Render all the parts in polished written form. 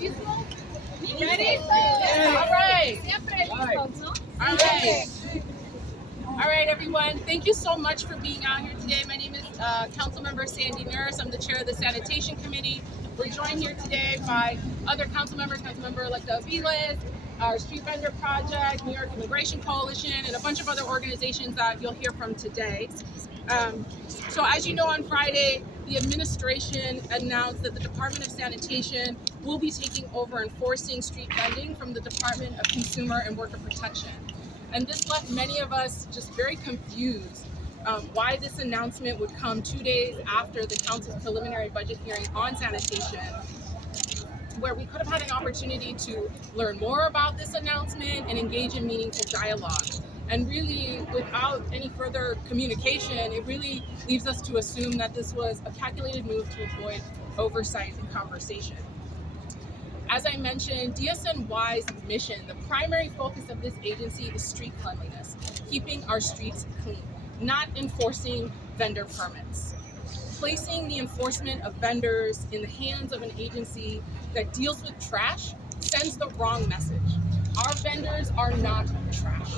Ready? All right. All right, everyone. Thank you so much for being out here today. My name is Councilmember Sandy Nurse. I'm the chair of the Sanitation Committee. We're joined here today by other council members, Councilmember Aviles, our Street Vendor Project, New York Immigration Coalition, and a bunch of other organizations that you'll hear from today. So as you know, on Friday, the administration announced that the Department of Sanitation will be taking over enforcing street vending from the Department of Consumer and Worker Protection. And this left many of us just very confused why this announcement would come 2 days after the council's preliminary budget hearing on sanitation, where we could have had an opportunity to learn more about this announcement and engage in meaningful dialogue. And really, without any further communication, it really leaves us to assume that this was a calculated move to avoid oversight and conversation. As I mentioned, DSNY's mission, the primary focus of this agency is street cleanliness, keeping our streets clean, not enforcing vendor permits. Placing the enforcement of vendors in the hands of an agency that deals with trash sends the wrong message. Our vendors are not trash.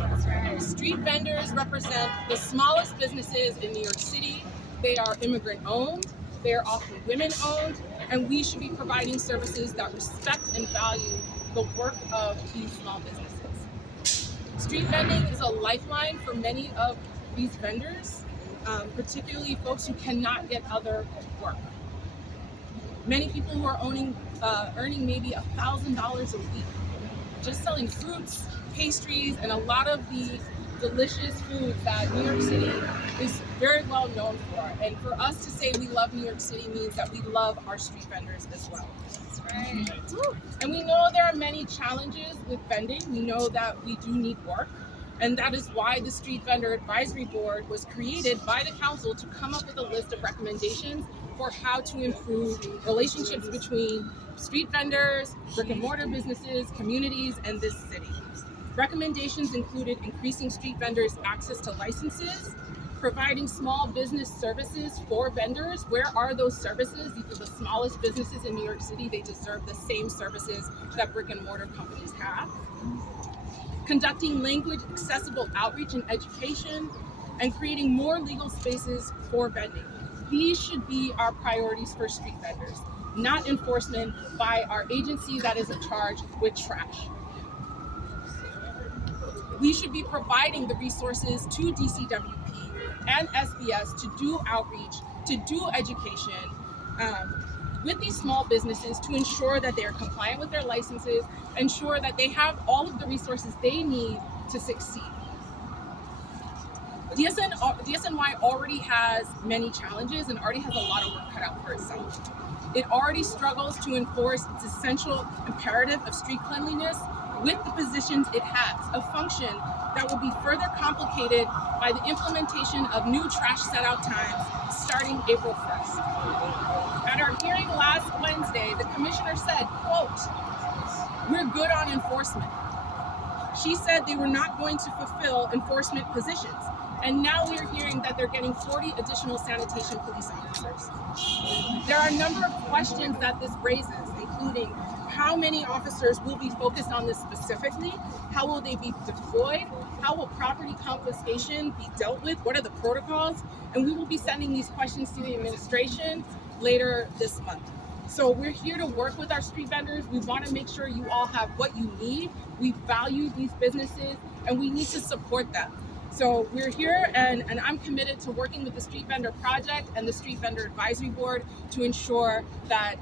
Our street vendors represent the smallest businesses in New York City. They are immigrant-owned, they are often women-owned, and we should be providing services that respect and value the work of these small businesses. Street vending is a lifeline for many of these vendors, particularly folks who cannot get other work. Many people who are earning maybe $1,000 a week, just selling fruits, pastries, and a lot of the delicious food that New York City is very well known for. And for us to say we love New York City means that we love our street vendors as well. That's right. And we know there are many challenges with vending. We know that we do need work. And that is why the Street Vendor Advisory Board was created by the council to come up with a list of recommendations for how to improve relationships between street vendors, brick and mortar businesses, communities, and this city. Recommendations included increasing street vendors' access to licenses, providing small business services for vendors. Where are those services? These are the smallest businesses in New York City. They deserve the same services that brick and mortar companies have. Conducting language accessible outreach and education, and creating more legal spaces for vending. These should be our priorities for street vendors, not enforcement by our agency that is in charge with trash. We should be providing the resources to DCWP and SBS to do outreach, to do education with these small businesses to ensure that they are compliant with their licenses, ensure that they have all of the resources they need to succeed. DSNY already has many challenges and already has a lot of work cut out for itself. It already struggles to enforce its essential imperative of street cleanliness with the positions it has, a function that will be further complicated by the implementation of new trash set-out times starting April 1st. At our hearing last Wednesday, the commissioner said, quote, "We're good on enforcement." She said they were not going to fulfill enforcement positions. And now we are hearing that they're getting 40 additional sanitation police officers. There are a number of questions that this raises, including how many officers will be focused on this specifically? How will they be deployed? How will property confiscation be dealt with? What are the protocols? And we will be sending these questions to the administration later this month. So we're here to work with our street vendors. We want to make sure you all have what you need. We value these businesses and we need to support them. So we're here and I'm committed to working with the Street Vendor Project and the Street Vendor Advisory Board to ensure that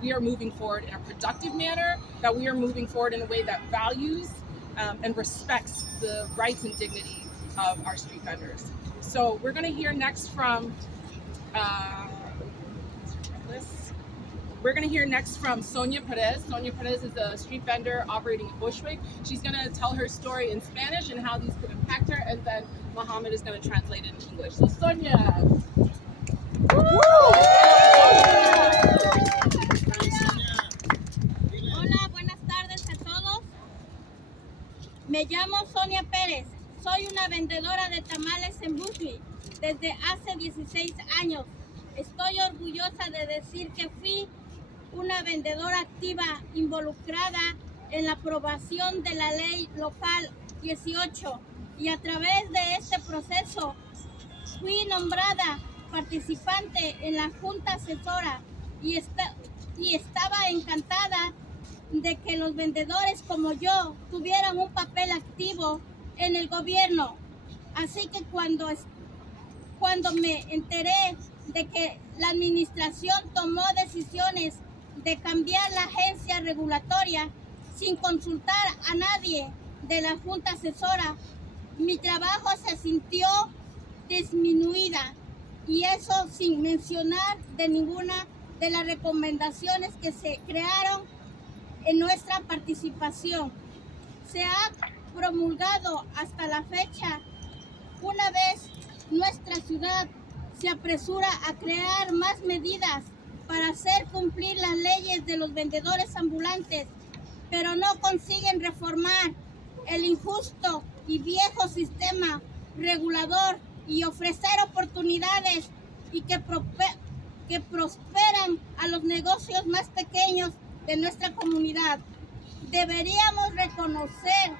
we are moving forward in a productive manner, that we are moving forward in a way that values and respects the rights and dignity of our street vendors. So we're going to hear next from Sonia Perez. Sonia Perez is a street vendor operating in Bushwick. She's going to tell her story in Spanish and how these could impact her, and then Mohammed is going to translate it in English. So Sonia. Hola, buenas tardes a todos. Me llamo Sonia Pérez. Soy una vendedora de tamales en Bushwick desde hace 16 años. Estoy orgullosa de decir que fui una vendedora activa involucrada en la aprobación de la ley local 18 y a través de este proceso fui nombrada participante en la Junta Asesora y estaba encantada de que los vendedores como yo tuvieran un papel activo en el gobierno. Así que cuando me enteré de que la administración tomó decisiones de cambiar la agencia regulatoria sin consultar a nadie de la Junta Asesora, mi trabajo se sintió disminuida, y eso sin mencionar de ninguna de las recomendaciones que se crearon en nuestra participación. Se ha promulgado hasta la fecha. Una vez nuestra ciudad se apresura a crear más medidas para hacer cumplir las leyes de los vendedores ambulantes, pero no consiguen reformar el injusto y viejo sistema regulador y ofrecer oportunidades y que prosperan a los negocios más pequeños de nuestra comunidad. Deberíamos reconocer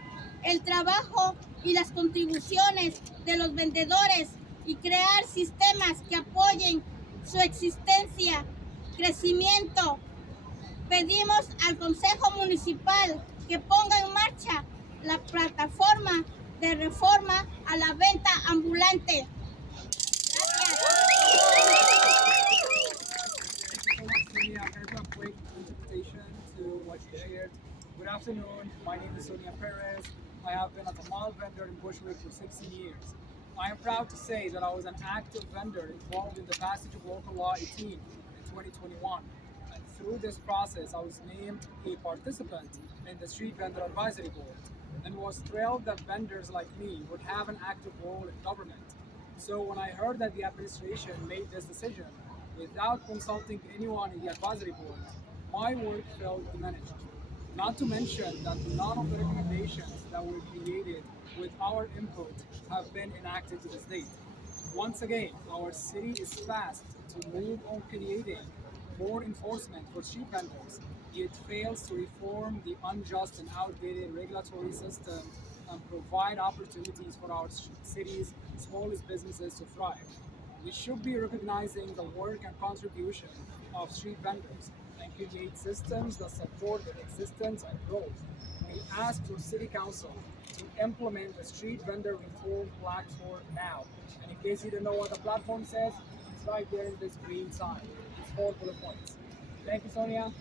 el trabajo y las contribuciones de los vendedores y crear sistemas que apoyen su existencia, crecimiento. Pedimos al Consejo Municipal que ponga en marcha la plataforma de reforma a la venta ambulante. Good afternoon, my name is Sonia Perez. I have been a tamal vendor in Bushwick for 16 years. I am proud to say that I was an active vendor involved in the passage of Local Law 18 in 2021. And through this process, I was named a participant in the Street Vendor Advisory Board and was thrilled that vendors like me would have an active role in government. So when I heard that the administration made this decision without consulting anyone in the advisory board, my work felt diminished. Not to mention that none of the recommendations that were created with our input have been enacted to this date. Once again, our city is fast to move on creating more enforcement for street vendors, yet fails to reform the unjust and outdated regulatory system and provide opportunities for our city's smallest businesses to thrive. We should be recognizing the work and contribution of street vendors and create systems that support their existence and growth. We ask for City Council to implement the Street Vendor Reform Platform now. And in case you don't know what the platform says, it's right there in this green sign. It's 4 bullet points. Thank you, Sonia.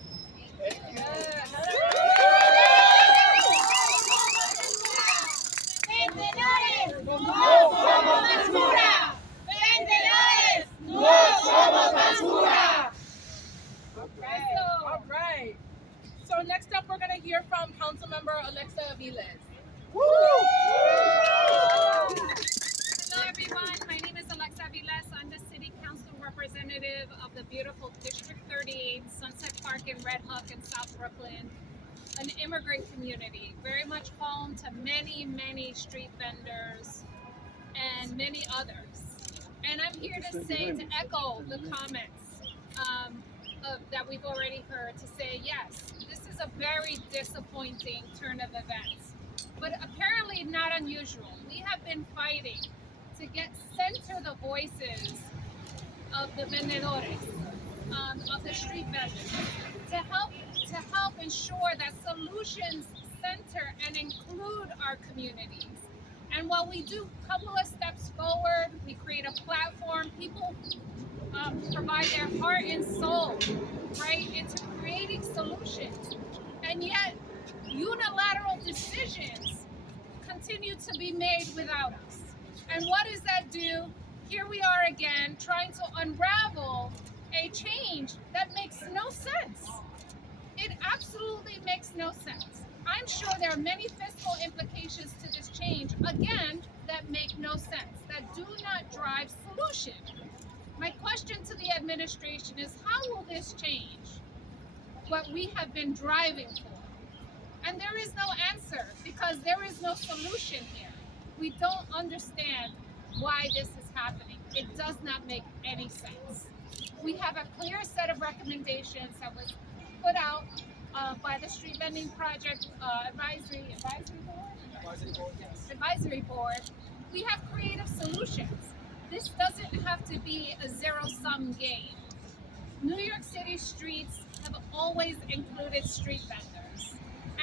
Vendedores, no somos basura. Vendedores, no somos basura. All right. So next up, we're going to hear from Councilmember Alexa Aviles. Hello everyone, my name is Alexa Aviles. I'm the City Council representative of the beautiful District 38, Sunset Park in Red Hook in South Brooklyn, an immigrant community, very much home to many, many street vendors and many others. And I'm here to say, to echo the comments that we've already heard, to say yes, this is a very disappointing turn of events, but apparently not unusual. We have been fighting to center the voices of the vendedores, of the street vendors, to help ensure that solutions center and include our communities. And while we do a couple of steps forward, we create a platform, people provide their heart and soul, right, into creating solutions. And yet, unilateral decisions continue to be made without us. And what does that do? Here we are again, trying to unravel a change that makes no sense. It absolutely makes no sense. I'm sure there are many fiscal implications to this change, again, that make no sense, that do not drive solution. My question to the administration is, how will this change what we have been driving for? And there is no answer because there is no solution here. We don't understand why this is happening. It does not make any sense. We have a clear set of recommendations that was put out by the Street Vending Project Advisory Board, we have creative solutions. This doesn't have to be a zero-sum game. New York City streets have always included street vendors.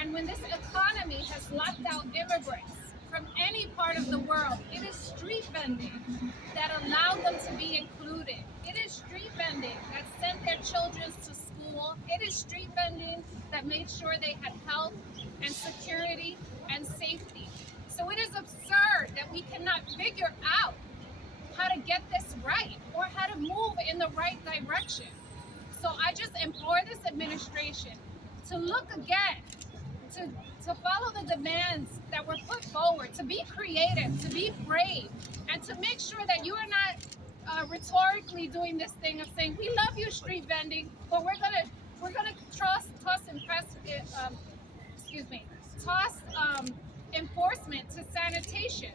And when this economy has locked out immigrants from any part of the world, it is street vending that allowed them to be included. It is street vending that sent their children to school. It is street vending that made sure they had health and security and safety. So it is absurd that we cannot figure out how to get this right or how to move in the right direction. So I just implore this administration to look again, to follow the demands that were put forward, to be creative, to be brave, and to make sure that you are not rhetorically doing this thing of saying, we love you, street vending, but we're gonna toss enforcement to sanitation.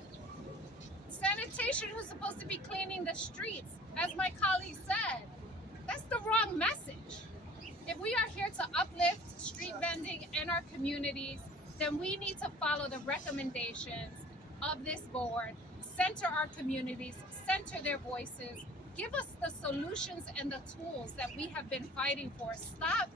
Sanitation who's supposed to be cleaning the streets, as my colleague said. That's the wrong message. If we are here to uplift street vending in our communities, then we need to follow the recommendations of this board, center our communities, center their voices, give us the solutions and the tools that we have been fighting for. Stop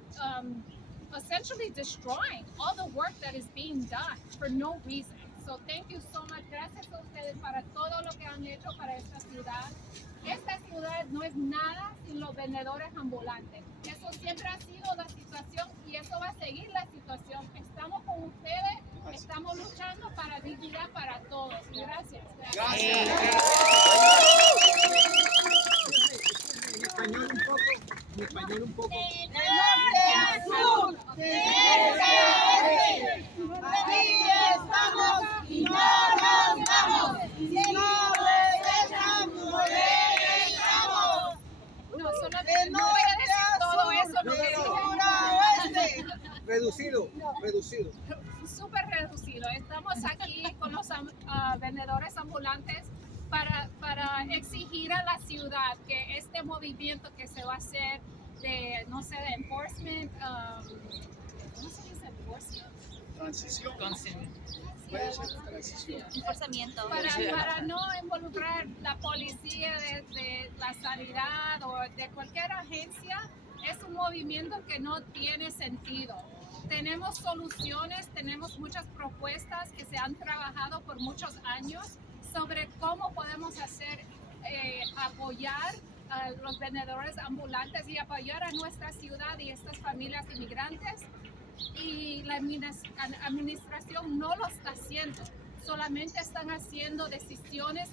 essentially destroying all the work that is being done for no reason. So thank you so much. Gracias a ustedes para todo lo que han hecho para esta ciudad. Esta ciudad no es nada sin los vendedores ambulantes. Eso siempre ha sido la situación y eso va a seguir la situación. Estamos con ustedes, estamos luchando para dignidad para todos. Gracias. Gracias. En español un poco. De norte a sur, de este a oeste, aquí estamos y no nos vamos. Si no regresamos, regresamos. No, solo De no voy a norte decir a todo sur, eso de porque sur a oeste. Reducido. súper reducido. Estamos aquí con los vendedores ambulantes para exigir a la ciudad que este movimiento que se va a hacer de, no sé, de enforcement, ¿cómo se dice enforcement? Transición. Enforzamiento. Para no involucrar la policía de la sanidad o de cualquier agencia, es un movimiento que no tiene sentido. Tenemos soluciones, tenemos muchas propuestas que se han trabajado por muchos años sobre cómo podemos hacer, apoyar a los vendedores ambulantes y apoyar a nuestra ciudad y estas familias inmigrantes. Y la administración no lo está haciendo, solamente están haciendo decisiones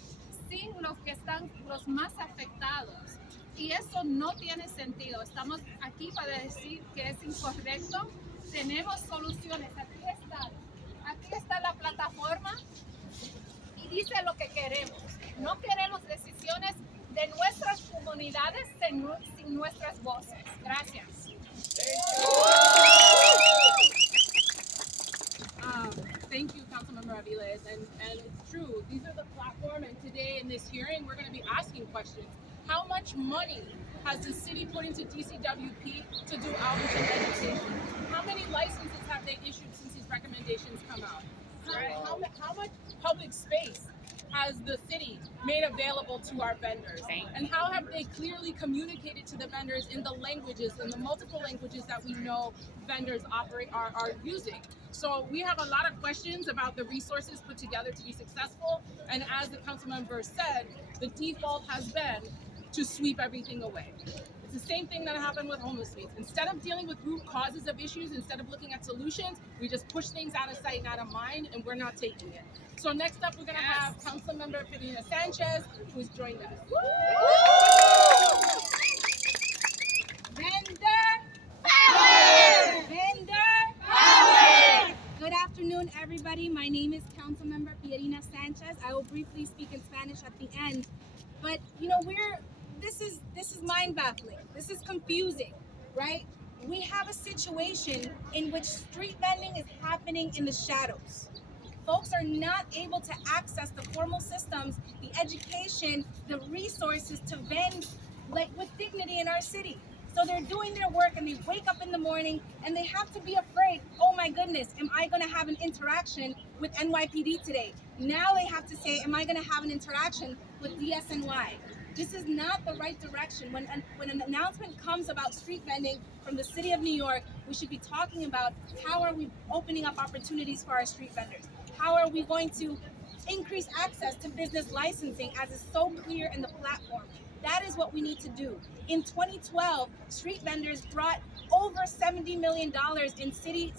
sin los que están los más afectados. Y eso no tiene sentido. Estamos aquí para decir que es incorrecto. Tenemos soluciones. Aquí está la plataforma y dice lo que queremos. No queremos decisiones de nuestras comunidades sin nuestras voces. Gracias. Thank you, Councilmember Aviles, and it's true. These are the platform, and today in this hearing, we're going to be asking questions. How much money has the city put into DCWP to do outreach and education? How many licenses have they issued since these recommendations come out? How much public space has the city made available to our vendors? And how have they clearly communicated to the vendors in the languages, in the multiple languages that we know vendors are using? So we have a lot of questions about the resources put together to be successful. And as the council member said, the default has been to sweep everything away. It's the same thing that happened with homeless suites. Instead of dealing with root causes of issues, instead of looking at solutions, we just push things out of sight and out of mind, and we're not taking it. So next up, we're gonna have Councilmember Christopherleonjohnson Sanchez, who has joined us. Vendor power! Vendor power! Good afternoon, everybody. My name is Councilmember Pierina Sanchez. I will briefly speak in Spanish at the end. But you know, this is mind-baffling. This is confusing, right? We have a situation in which street vending is happening in the shadows. Folks are not able to access the formal systems, the education, the resources to vend like with dignity in our city. So they're doing their work and they wake up in the morning and they have to be afraid, oh my goodness, am I going to have an interaction with NYPD today? Now they have to say, am I going to have an interaction with DSNY? This is not the right direction. When an announcement comes about street vending from the city of New York, we should be talking about how are we opening up opportunities for our street vendors? How are we going to increase access to business licensing as is so clear in the platform? That is what we need to do. In 2012, street vendors brought over $70 million in city,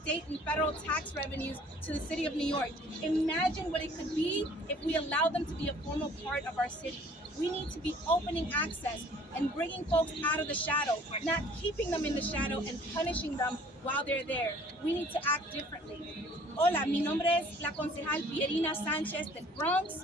state, and federal tax revenues to the city of New York. Imagine what it could be if we allow them to be a formal part of our city. We need to be opening access and bringing folks out of the shadow, not keeping them in the shadow and punishing them while they're there. We need to act differently. Hola, mi nombre es la concejal Pierina Sánchez del Bronx.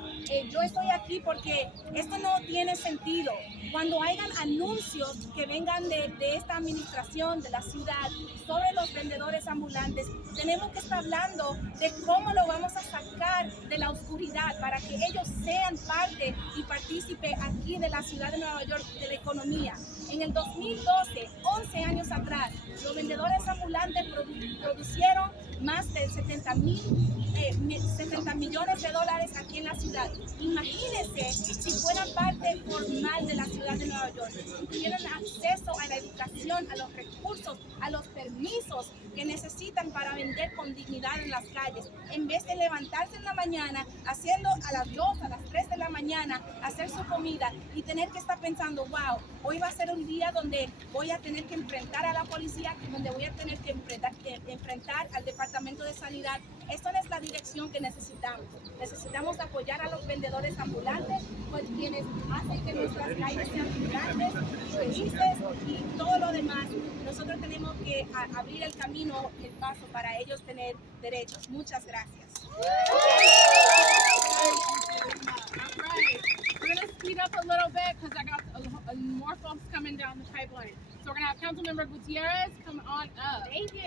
Yo estoy aquí porque esto no tiene sentido. Cuando hayan anuncios que vengan de esta administración, de la ciudad, sobre los vendedores ambulantes, tenemos que estar hablando de cómo lo vamos a sacar de la oscuridad para que ellos sean parte y participe aquí de la ciudad de Nueva York, de la economía. En el 2012, 11 años atrás, los vendedores ambulantes producieron más de 70 millones de dólares aquí en la ciudad. Imagínense si fueran parte formal de la ciudad de Nueva York, si tuvieran acceso a la educación, a los recursos, a los permisos que necesitan para vender con dignidad en las calles, en vez de levantarse en la mañana, haciendo a las 2, a las 3 de la mañana, hacer su comida y tener que estar pensando, wow, hoy va a ser un día donde voy a tener que enfrentar a la policía, donde voy a tener que enfrentar al Departamento de Sanidad. Esto no es la dirección que necesitamos. Necesitamos apoyar a los vendedores ambulantes, pues quienes hacen que nuestras calles sean grandes, felices y todo lo demás. Nosotros tenemos que abrir el camino, el paso para ellos tener derechos. Muchas gracias. All right. We're going to speed up a little bit because I got more folks coming down the pipeline. So we're going to have Councilmember Gutierrez come on up. Thank you.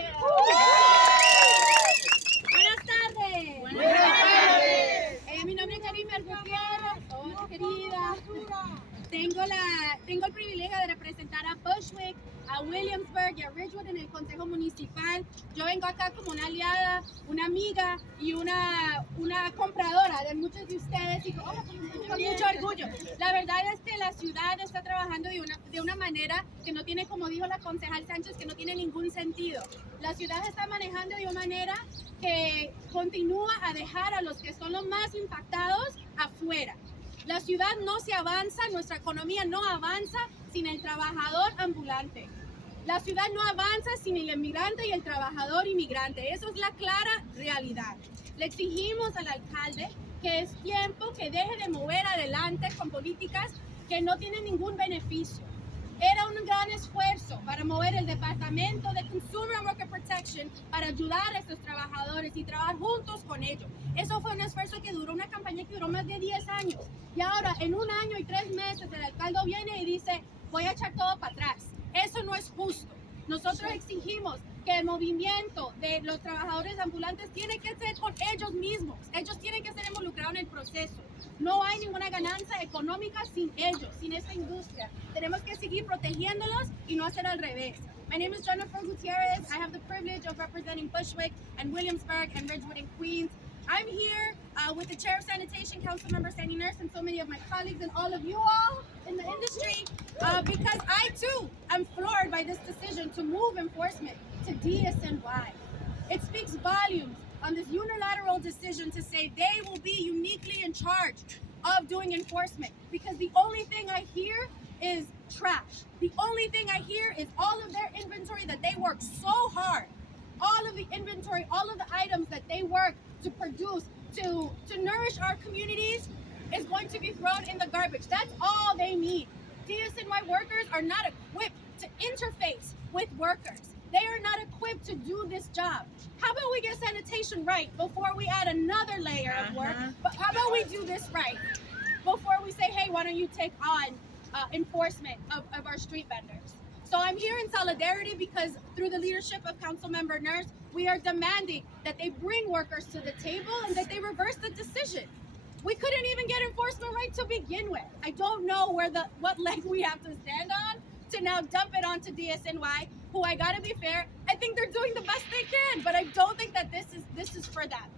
Buenas tardes. Buenas tardes. Mi nombre es Jennifer Gutiérrez. Hola, querida. Tengo el privilegio de representar a Bushwick, a Williamsburg y a Ridgewood en el Consejo Municipal. Yo vengo acá como una aliada, una amiga y una compradora de muchos de ustedes y con mucho orgullo. La verdad es que la ciudad está trabajando de una manera que no tiene, como dijo la concejal Sánchez, que no tiene ningún sentido. La ciudad está manejando de una manera que continúa a dejar a los que son los más impactados afuera. La ciudad no se avanza, nuestra economía no avanza sin el trabajador ambulante. La ciudad no avanza sin el inmigrante y el trabajador inmigrante. Eso es la clara realidad. Le exigimos al alcalde que es tiempo que deje de mover adelante con políticas que no tienen ningún beneficio. Era un gran esfuerzo para mover el Departamento de Consumer and Worker Protection para ayudar a estos trabajadores y trabajar juntos con ellos. Eso fue un esfuerzo que duró, una campaña que duró más de 10 años. Y ahora, en 1 año y 3 meses, el alcalde viene y dice, voy a echar todo para atrás. Eso no es justo. Nosotros exigimos que el movimiento de los trabajadores ambulantes tiene que ser con ellos mismos. Ellos tienen que ser involucrados en el proceso. No hay ninguna ganancia económica sin ellos, sin esa industria. Tenemos que seguir protegiéndolos y no hacer al revés. My name is Jennifer Gutierrez. I have the privilege of representing Bushwick and Williamsburg and Ridgewood and Queens. I'm here with the Chair of Sanitation, Councilmember Sandy Nurse, and so many of my colleagues and all of you all in the industry because I too am floored by this decision to move enforcement to DSNY. It speaks volumes on this unilateral decision to say they will be uniquely in charge of doing enforcement because the only thing I hear is trash. The only thing I hear is all of their inventory that they work so hard, all of the inventory, all of the items that they work to produce, to nourish our communities is going to be thrown in the garbage. That's all they need. DSNY workers are not equipped to interface with workers. They are not equipped to do this job. How about we get sanitation right before we add another layer of work? But how about we do this right before we say, hey, why don't you take on enforcement of our street vendors? So I'm here in solidarity because through the leadership of Councilmember Nurse, we are demanding that they bring workers to the table and that they reverse the decision. We couldn't even get enforcement right to begin with. I don't know what leg we have to stand on to now dump it onto DSNY. who, I gotta be fair, I think they're doing the best they can, but I don't think that this is for them.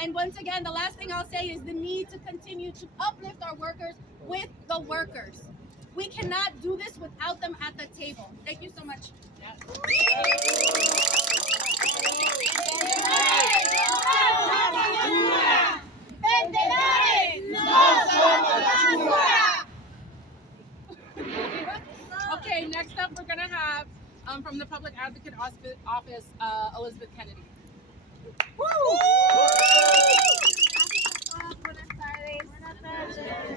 And once again, the last thing I'll say is the need to continue to uplift our workers with the workers. We cannot do this without them at the table. Thank you so much. Okay, next up we're gonna have from the Public Advocate Office, Elizabeth Kennedy.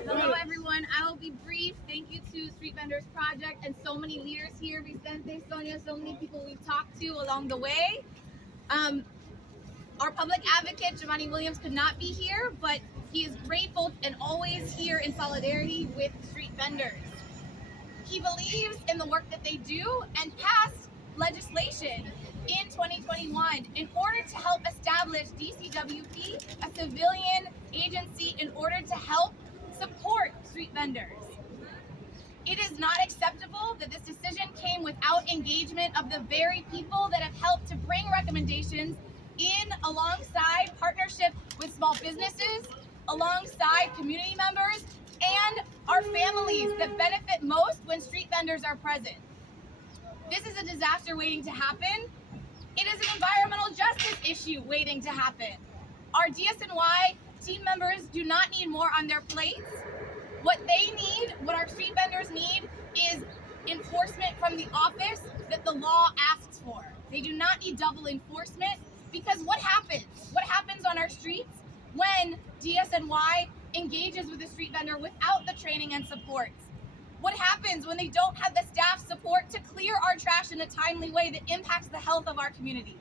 Hello everyone, I will be brief. Thank you to Street Vendors Project and so many leaders here, Vicente, Sonia, so many people we've talked to along the way. Our public advocate, Giovanni Williams, could not be here, but he is grateful and always here in solidarity with street vendors. He believes in the work that they do and passed legislation in 2021 in order to help establish DCWP, a civilian agency, in order to help support street vendors. It is not acceptable that this decision came without engagement of the very people that have helped to bring recommendations in alongside partnership with small businesses, alongside community members, and our families that benefit most when street vendors are present. This is a disaster waiting to happen. It is an environmental justice issue waiting to happen. Our DSNY team members do not need more on their plates. What they need, what our street vendors need, is enforcement from the office that the law asks for. They do not need double enforcement, because what happens? What happens on our streets when DSNY engages with a street vendor without the training and support? What happens when they don't have the staff support to clear our trash in a timely way that impacts the health of our communities?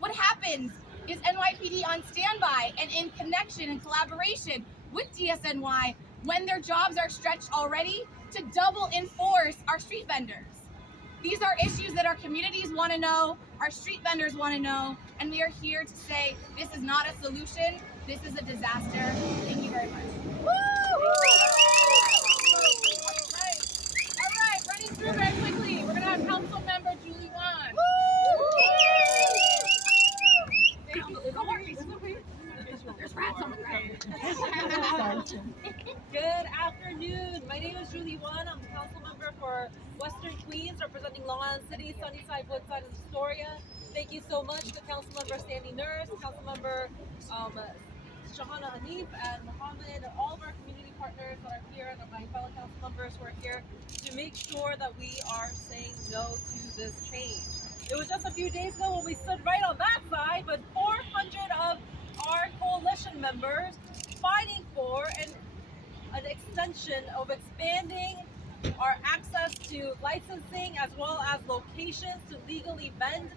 What happens is NYPD on standby and in connection and collaboration with DSNY when their jobs are stretched already to double enforce our street vendors. These are issues that our communities want to know, our street vendors want to know, and we are here to say this is not a solution, this is a disaster. Thank you very much. All right, running through very quickly. We're gonna have Council Member Julie Wan. There's rats on the ground. Good afternoon. My name is Julie Wan. I'm the council member for Western Queens, representing Long Island City, Sunnyside, Woodside, and Astoria. Thank you so much to Council Member Sandy Nurse, Council Member Shahana Hanif, and Mohammed, and all of our community partners that are here, and my fellow council members who are here to make sure that we are saying no to this change. It was just a few days ago when we stood right on that side, but 400 of our coalition members fighting for an extension of expanding our access to licensing as well as locations to legally vend,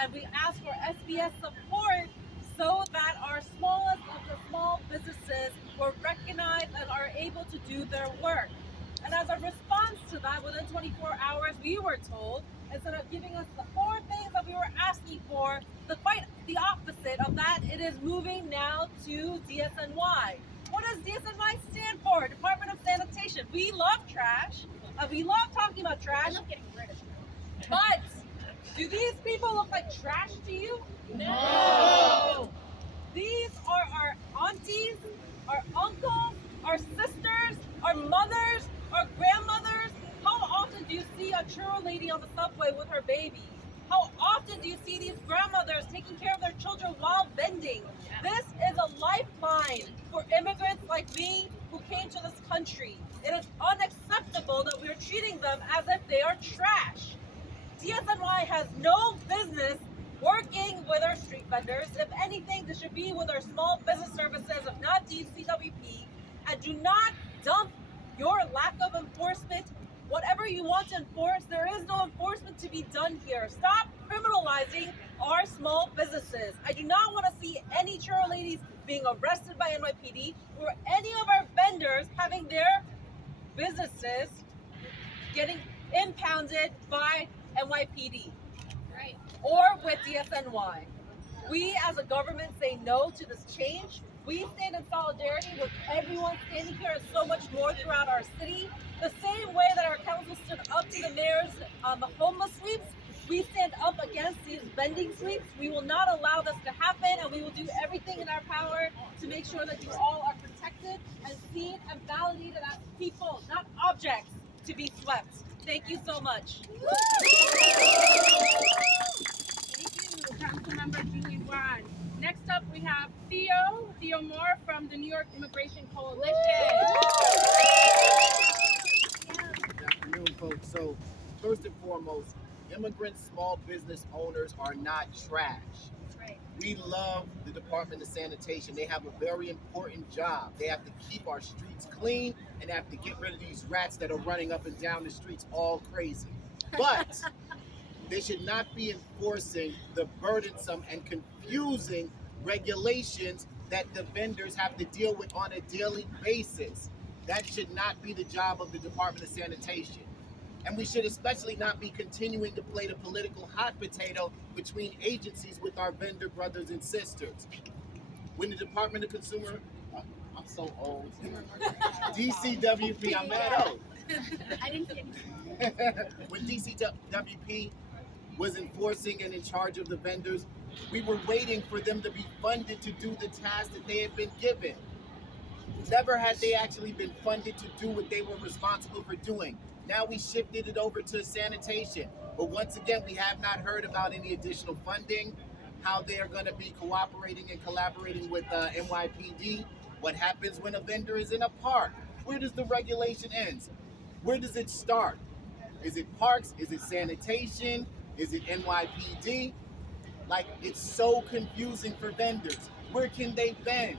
and we ask for SBS support so that our smallest of the small businesses were recognized and are able to do their work. And as a response to that, within 24 hours, we were told, instead of giving us the 4 things that we were asking for, quite the opposite of that, it is moving now to DSNY. What does DSNY stand for? Department of Sanitation. We love trash. We love talking about trash. I love getting rid of it. But do these people look like trash to you? No. These are our aunties, our uncles, our sisters, our mothers, our grandmothers. How often do you see a churro lady on the subway with her baby? How often do you see these grandmothers taking care of their children while vending? This is a lifeline for immigrants like me who came to this country. It is unacceptable that we are treating them as if they are trash. DSNY has no business working with our street vendors. If anything, this should be with our small business services, if not DCWP. And do not dump your lack of enforcement. Whatever you want to enforce, there is no enforcement to be done here. Stop criminalizing our small businesses. I do not want to see any churro ladies being arrested by NYPD or any of our vendors having their businesses getting impounded by NYPD. Right. Or with DSNY. We as a government say no to this change. We stand in solidarity with everyone standing here and so much more throughout our city. The same way that our council stood up to the mayor's the homeless sweeps, We stand up against these vending sweeps. We will not allow this to happen, and we will do everything in our power to make sure that you all are protected and seen and validated as people, not objects, to be swept. Thank you so much. Thank you, Councilmember Julie Wan. Next up, we have Theo Moore from the New York Immigration Coalition. Good afternoon, folks. So, first and foremost, immigrant small business owners are not trash. We love the Department of Sanitation. They have a very important job. They have to keep our streets clean and they have to get rid of these rats that are running up and down the streets all crazy. But they should not be enforcing the burdensome and confusing regulations that the vendors have to deal with on a daily basis. That should not be the job of the Department of Sanitation. And we should especially not be continuing to play the political hot potato between agencies with our vendor brothers and sisters. When the Department of Consumer, I'm so old, DCWP, I'm mad old. I didn't see anything. When DCWP was enforcing and in charge of the vendors, we were waiting for them to be funded to do the task that they had been given. Never had they actually been funded to do what they were responsible for doing. Now we shifted it over to sanitation. But once again, we have not heard about any additional funding, how they are going to be cooperating and collaborating with NYPD. What happens when a vendor is in a park? Where does the regulation end? Where does it start? Is it parks? Is it sanitation? Is it NYPD? Like, it's so confusing for vendors. Where can they vend?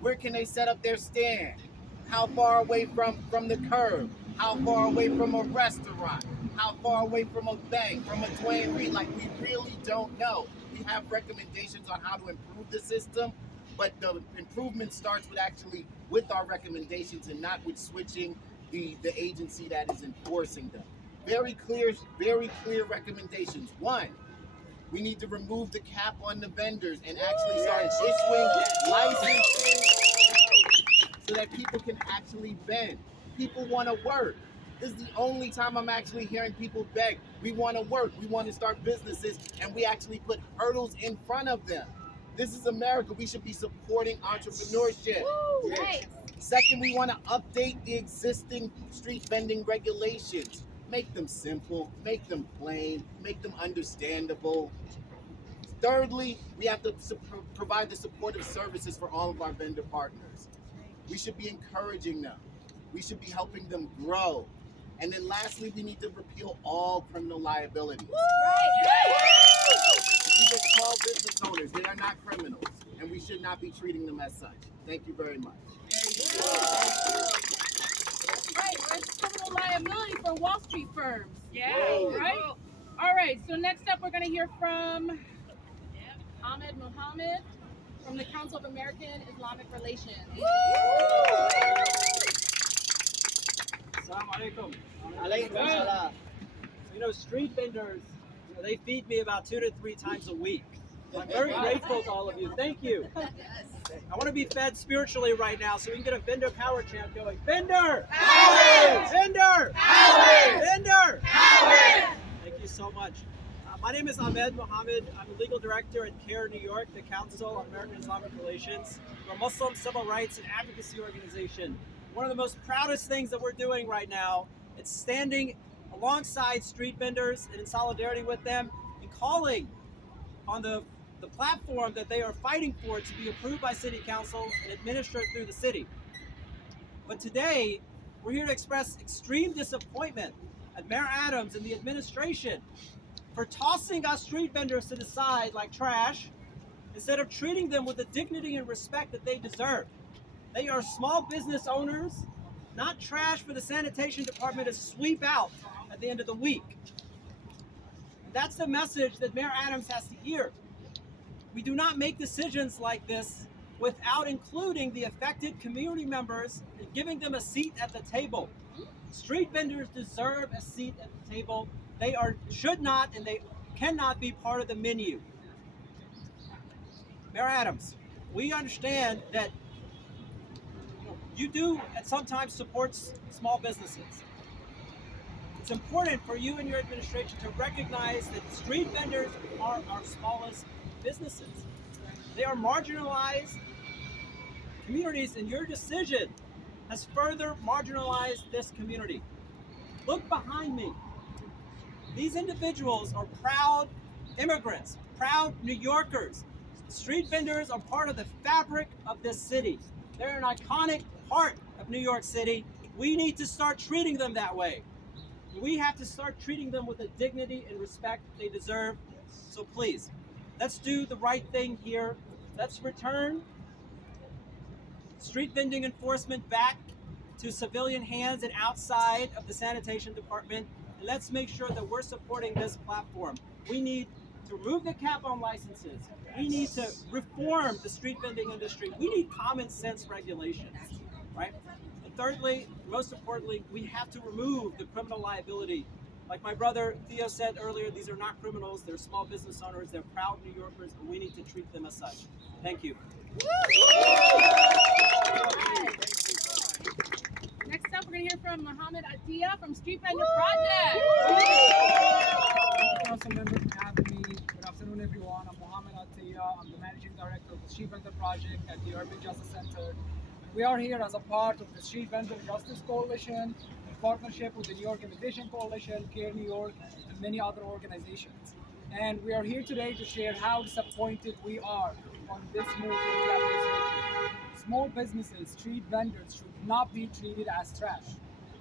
Where can they set up their stand? How far away from the curb? How far away from a restaurant? How far away from a bank, from a Dwayne Reed? Like, we really don't know. We have recommendations on how to improve the system, but the improvement starts with our recommendations and not with switching the agency that is enforcing them. Very clear recommendations. One, we need to remove the cap on the vendors and actually start issuing licenses so that people can actually vend. People want to work. This is the only time I'm actually hearing people beg. We want to work. We want to start businesses, and we actually put hurdles in front of them. This is America. We should be supporting entrepreneurship. Right. Second, we want to update the existing street vending regulations. Make them simple, make them plain, make them understandable. Thirdly, we have to provide the supportive services for all of our vendor partners. We should be encouraging them. We should be helping them grow. And then lastly, we need to repeal all criminal liabilities. These are small business owners. They are not criminals, and we should not be treating them as such. Thank you very much. Right, or it's criminal liability for Wall Street firms. Yeah, Whoa. right? All right, so next up we're going to hear from Ahmed Mohammed from the Council of American Islamic Relations. Assalamu alaikum. Alaikum salam. So, street vendors, they feed me about 2 to 3 times a week. I'm very grateful to all of you. Thank you. I want to be fed spiritually right now, so we can get a vendor power chant going. Vendor! Power! Vendor! Power! Vendor! Power! Thank you so much. My name is Ahmed Mohammed. I'm the legal director at CARE New York, the Council on American Islamic Relations. We're a Muslim civil rights and advocacy organization. One of the most proudest things that we're doing right now is standing alongside street vendors and in solidarity with them and calling on the platform that they are fighting for to be approved by City Council and administered through the city. But today, we're here to express extreme disappointment at Mayor Adams and the administration for tossing our street vendors to the side like trash instead of treating them with the dignity and respect that they deserve. They are small business owners, not trash for the sanitation department to sweep out at the end of the week. And that's the message that Mayor Adams has to hear. We do not make decisions like this without including the affected community members and giving them a seat at the table. Street vendors deserve a seat at the table. They should not and they cannot be part of the menu. Mayor Adams, we understand that you do at sometimes support small businesses. It's important for you and your administration to recognize that street vendors are our smallest businesses. They are marginalized communities, and your decision has further marginalized this community. Look behind me. These individuals are proud immigrants, proud New Yorkers. Street vendors are part of the fabric of this city. They're an iconic part of New York City. We need to start treating them that way. We have to start treating them with the dignity and respect they deserve. So please, let's do the right thing here. Let's return street vending enforcement back to civilian hands and outside of the sanitation department. And let's make sure that we're supporting this platform. We need to remove the cap on licenses. We need to reform the street vending industry. We need common sense regulations, right? And thirdly, most importantly, we have to remove the criminal liability. Like my brother Theo said earlier, these are not criminals. They're small business owners. They're proud New Yorkers, and we need to treat them as such. Thank you. Next up, we're going to hear from Mohammed Atiyah from Street Vendor Project. Thank you, Council Member, for having me. Good afternoon, everyone. I'm Mohammed Atiyah. I'm the Managing Director of the Street Vendor Project at the Urban Justice Center. We are here as a part of the Street Vendor Justice Coalition in partnership with the New York Immigration Coalition, Care New York, and many other organizations. And we are here today to share how disappointed we are on this move from the administration. Small businesses, street vendors should not be treated as trash.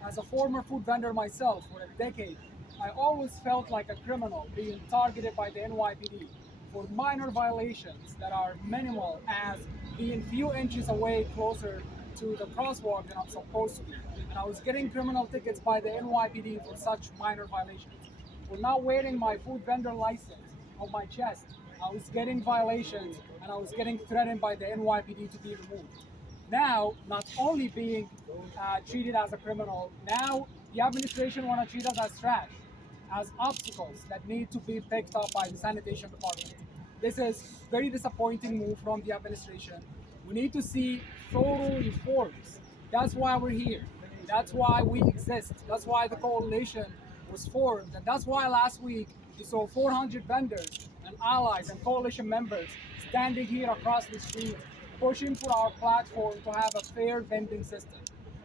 As a former food vendor myself for a decade, I always felt like a criminal being targeted by the NYPD for minor violations that are minimal, as being few inches away closer to the crosswalk than I'm supposed to be. And I was getting criminal tickets by the NYPD for such minor violations. For not wearing my food vendor license on my chest, I was getting violations and I was getting threatened by the NYPD to be removed. Now, not only being treated as a criminal, now the administration want to treat us as trash, as obstacles that need to be picked up by the sanitation department. This is very disappointing move from the administration. We need to see total reforms. That's why we're here. That's why we exist. That's why the coalition was formed. And that's why last week we saw 400 vendors and allies and coalition members standing here across the street, pushing for our platform to have a fair vending system.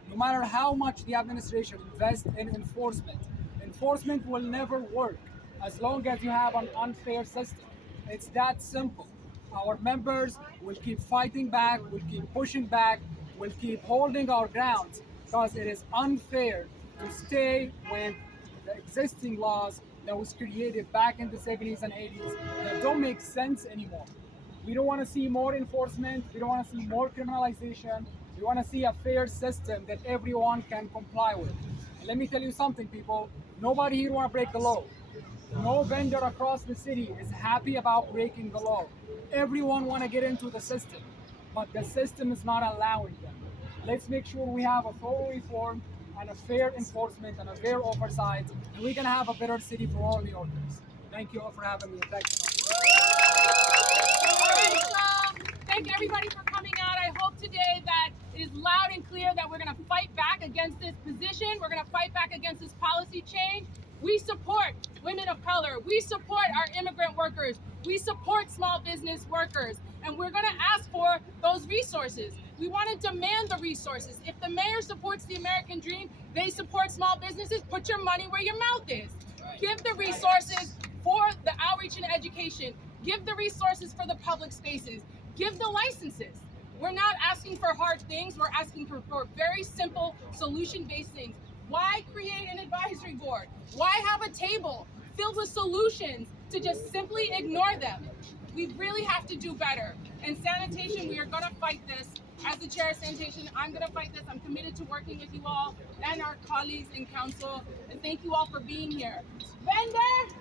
No matter how much the administration invests in enforcement, enforcement will never work as long as you have an unfair system. It's that simple. Our members will keep fighting back, will keep pushing back, will keep holding our ground, because it is unfair to stay when the existing laws that was created back in the 70s and 80s that don't make sense anymore. We don't want to see more enforcement. We don't want to see more criminalization. We want to see a fair system that everyone can comply with. And let me tell you something, people. Nobody here want to break the law. No vendor across the city is happy about breaking the law. Everyone want to get into the system, but the system is not allowing them. Let's make sure we have a thorough reform and a fair enforcement and a fair oversight, and we can have a better city for all New Yorkers. Thank you all for having me. Thank you. All right, so thank everybody for coming out. I hope today that it is loud and clear that we're going to fight back against this position. We're going to fight back against this policy change. We support women of color. We support our immigrant workers. We support small business workers. And we're going to ask for those resources. We want to demand the resources. If the mayor supports the American dream, they support small businesses, put your money where your mouth is. Give the resources for the outreach and education. Give the resources for the public spaces. Give the licenses. We're not asking for hard things. We're asking for very simple solution-based things. Why create an advisory board? Why have a table filled with solutions to just simply ignore them? We really have to do better. And sanitation, we are going to fight this. As the chair of sanitation, I'm going to fight this. I'm committed to working with you all and our colleagues in council. And thank you all for being here. Vendor!